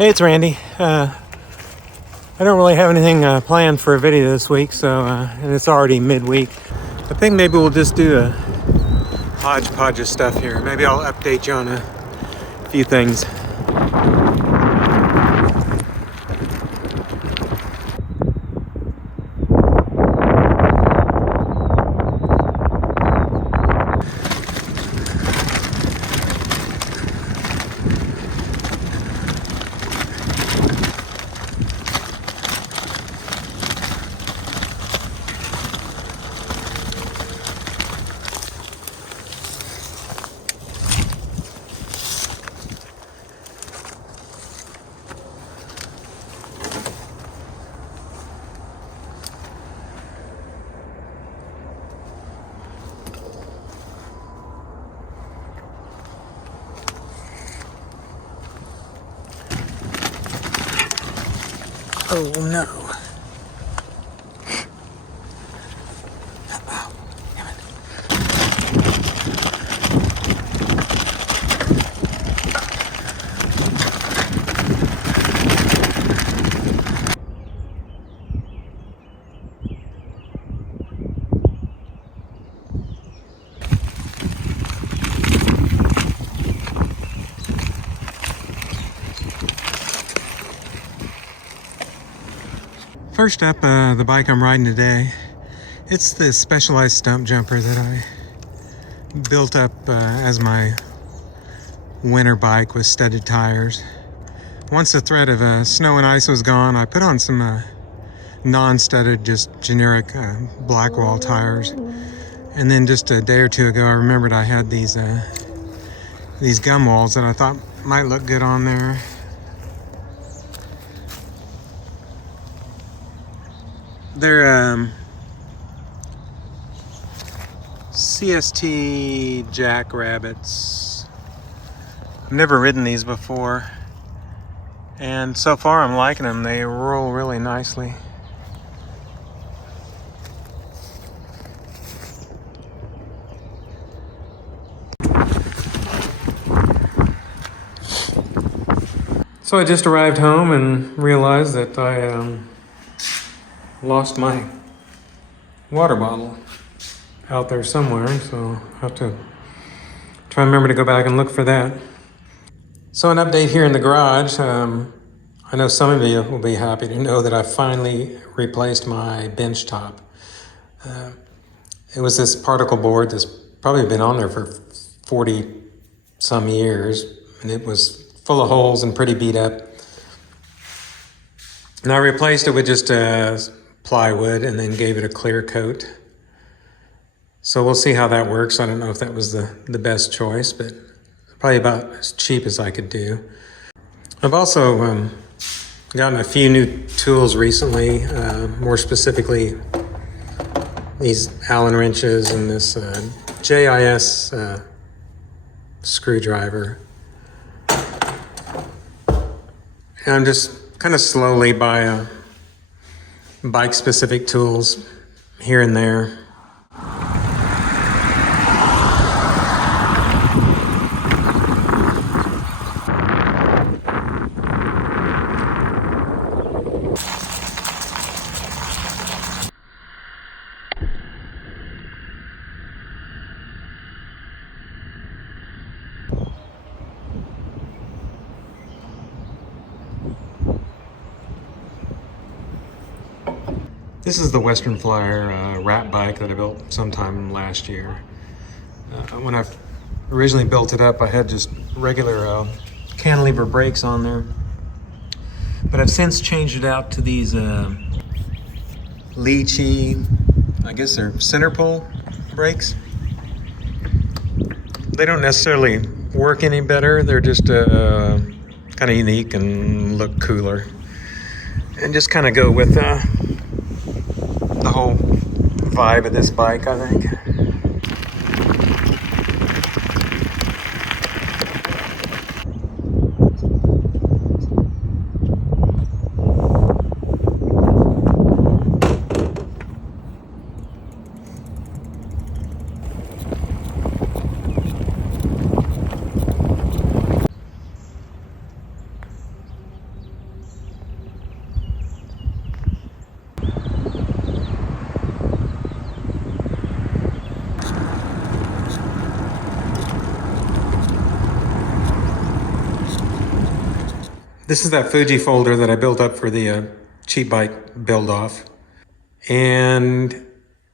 Hey, it's Randy. I don't really have anything planned for a video this week, and it's already midweek. I think maybe we'll just do a hodgepodge of stuff here. Maybe I'll update you on a few things. Oh no. Oh, damn it. First up, the bike I'm riding today. It's the Specialized Stump Jumper that I built up as my winter bike with studded tires. Once the threat of snow and ice was gone, I put on some non-studded, just generic Blackwall tires. And then just a day or two ago, I remembered I had these gum walls that I thought might look good on there. They're CST Jackrabbits. I've never ridden these before, and so far I'm liking them. They roll really nicely. So I just arrived home and realized that I lost my water bottle out there somewhere, so I have to try and remember to go back and look for that. So an update here in the garage. I know some of you will be happy to know that I finally replaced my bench top. It was this particle board that's probably been on there for 40 some years, and it was full of holes and pretty beat up. And I replaced it with just plywood and then gave it a clear coat. So we'll see how that works. I don't know if that was the best choice, but probably about as cheap as I could do. I've also gotten a few new tools recently, more specifically these Allen wrenches and this JIS screwdriver. And I'm just kind of slowly buying bike-specific tools here and there. This is the Western Flyer rat bike that I built sometime last year. When I originally built it up, I had just regular cantilever brakes on there. But I've since changed it out to these Lichi, I guess they're center pull brakes. They don't necessarily work any better. They're just kind of unique and look cooler. And just kind of go with the whole vibe of this bike, I think. This is that Fuji folder that I built up for the cheap bike build-off. And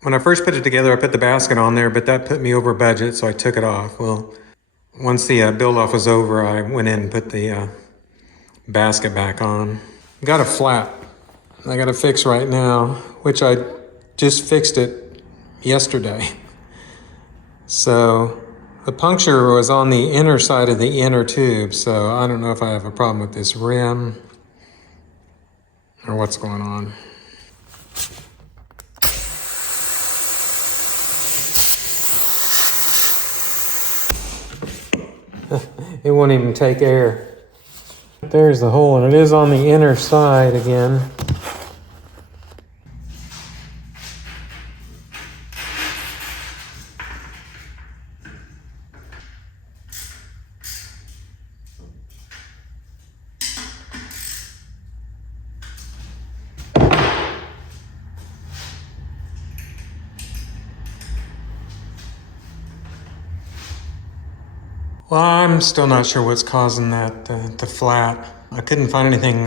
when I first put it together, I put the basket on there, but that put me over budget, so I took it off. Well, once the build-off was over, I went in and put the basket back on. Got a flat I got to fix right now, which I just fixed it yesterday. So the puncture was on the inner side of the inner tube, so I don't know if I have a problem with this rim or what's going on. It won't even take air. There's the hole, and it is on the inner side again. Well, I'm still not sure what's causing that to flat. I couldn't find anything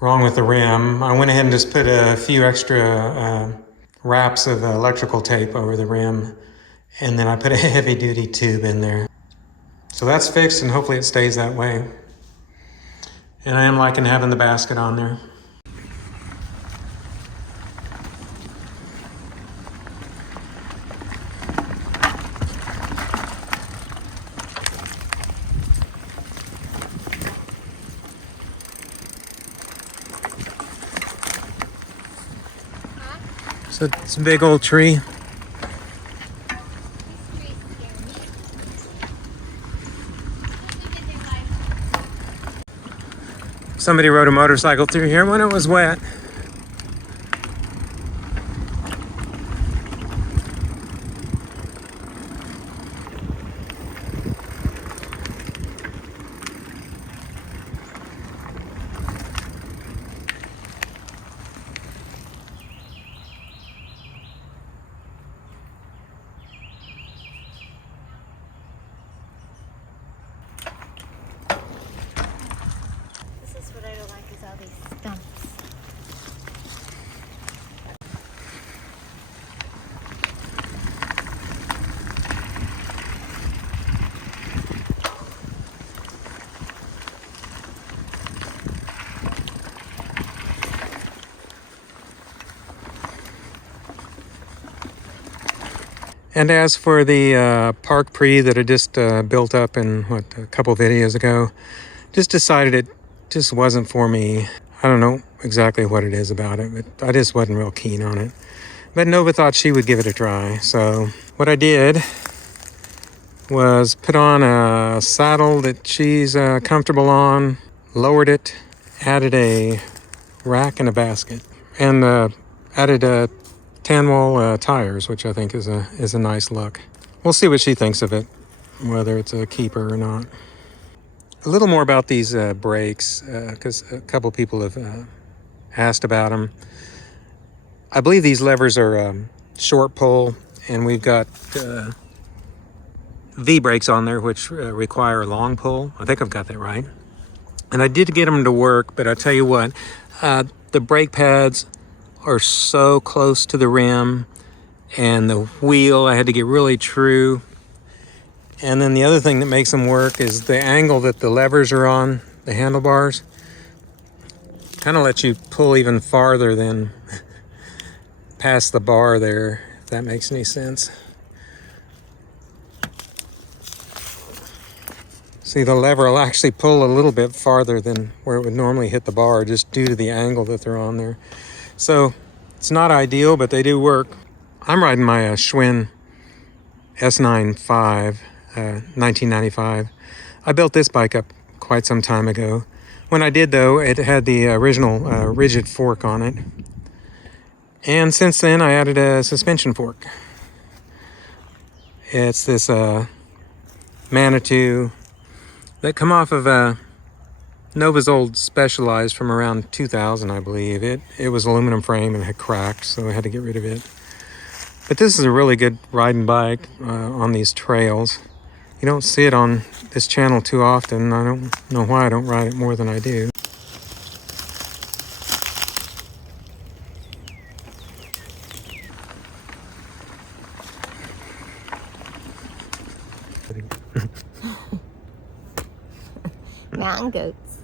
wrong with the rim. I went ahead and just put a few extra wraps of electrical tape over the rim, and then I put a heavy-duty tube in there. So that's fixed, and hopefully it stays that way. And I am liking having the basket on there. So it's a big old tree. Somebody rode a motorcycle through here when it was wet. And as for the Park Pre that I just built up in, a couple videos ago, just decided it just wasn't for me. I don't know exactly what it is about it, but I just wasn't real keen on it. But Nova thought she would give it a try. So what I did was put on a saddle that she's comfortable on, lowered it, added a rack and a basket, and added a Tanwall tires, which I think is a nice look. We'll see what she thinks of it, whether it's a keeper or not. A little more about these brakes, because a couple people have asked about them. I believe these levers are short pull, and we've got V-brakes on there, which require long pull. I think I've got that right. And I did get them to work, but I tell you what, the brake pads are so close to the rim, and the wheel I had to get really true. And then the other thing that makes them work is the angle that the levers are on, the handlebars, kind of lets you pull even farther than past the bar there, if that makes any sense. See, the lever will actually pull a little bit farther than where it would normally hit the bar, just due to the angle that they're on there. So it's not ideal, but they do work. I'm riding my Schwinn S95, 1995. I built this bike up quite some time ago. When I did, though, it had the original rigid fork on it. And since then, I added a suspension fork. It's this Manitou that come off of Nova's old Specialized from around 2000, I believe. It was aluminum frame and had cracked, so I had to get rid of it. But this is a really good riding bike on these trails. You don't see it on this channel too often. I don't know why I don't ride it more than I do. Mountain goats.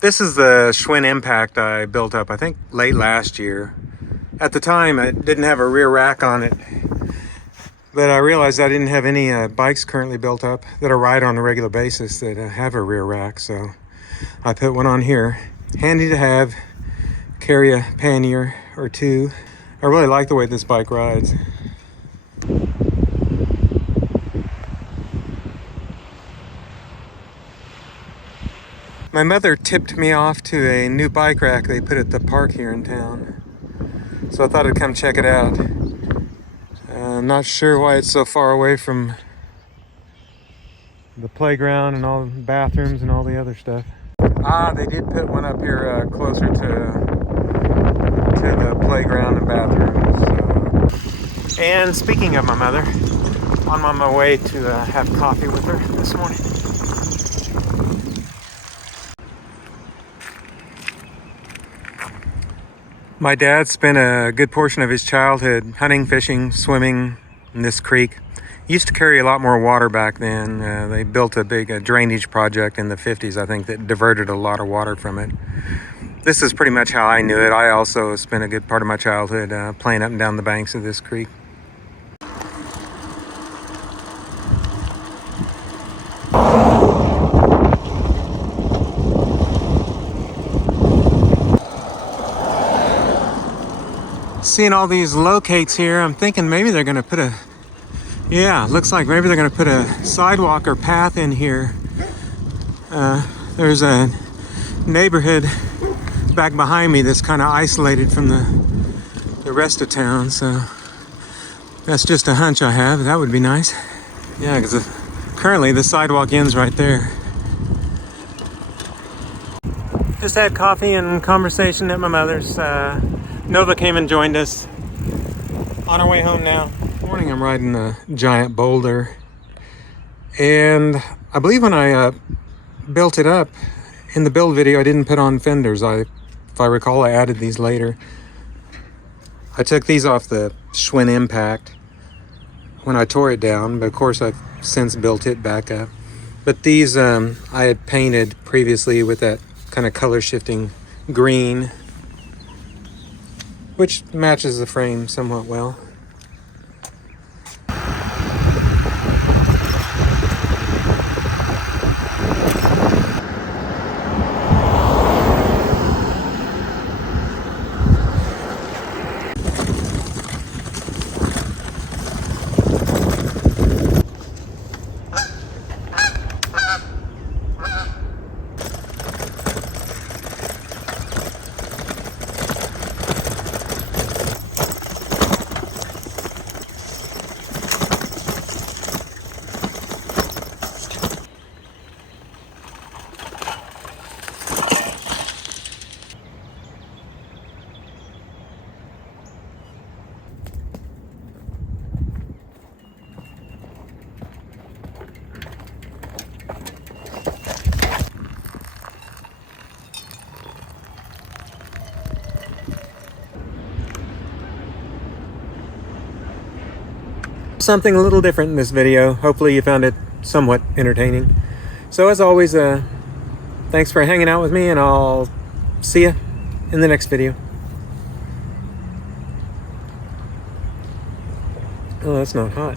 This is the Schwinn Impact I built up, I think, late last year. At the time, it didn't have a rear rack on it, but I realized I didn't have any bikes currently built up that I ride on a regular basis that have a rear rack, so I put one on here. Handy to have, carry a pannier or two. I really like the way this bike rides. My mother tipped me off to a new bike rack they put at the park here in town. So I thought I'd come check it out. I'm not sure why it's so far away from the playground and all the bathrooms and all the other stuff. They did put one up here closer to the playground and bathrooms. And speaking of my mother, on my way to have coffee with her this morning. My dad spent a good portion of his childhood hunting, fishing, swimming in this creek. He used to carry a lot more water back then. They built a big drainage project in the 50s, I think, that diverted a lot of water from it. This is pretty much how I knew it. I also spent a good part of my childhood playing up and down the banks of this creek. Seeing all these locates here, I'm thinking maybe they're going to put a, yeah, looks like maybe they're going to put a sidewalk or path in here. There's a neighborhood back behind me that's kind of isolated from the rest of town, so that's just a hunch I have. That would be nice. Yeah, because currently the sidewalk ends right there. Just had coffee and conversation at my mother's. Nova came and joined us on our way home now. Morning, I'm riding a giant boulder, and I believe when I built it up in the build video, I didn't put on fenders. If I recall, I added these later. I took these off the Schwinn Impact when I tore it down, but of course I've since built it back up. But these I had painted previously with that kind of color shifting green, which matches the frame somewhat well. Something a little different in this video. Hopefully you found it somewhat entertaining. So as always, thanks for hanging out with me, and I'll see you in the next video. Oh, that's not hot.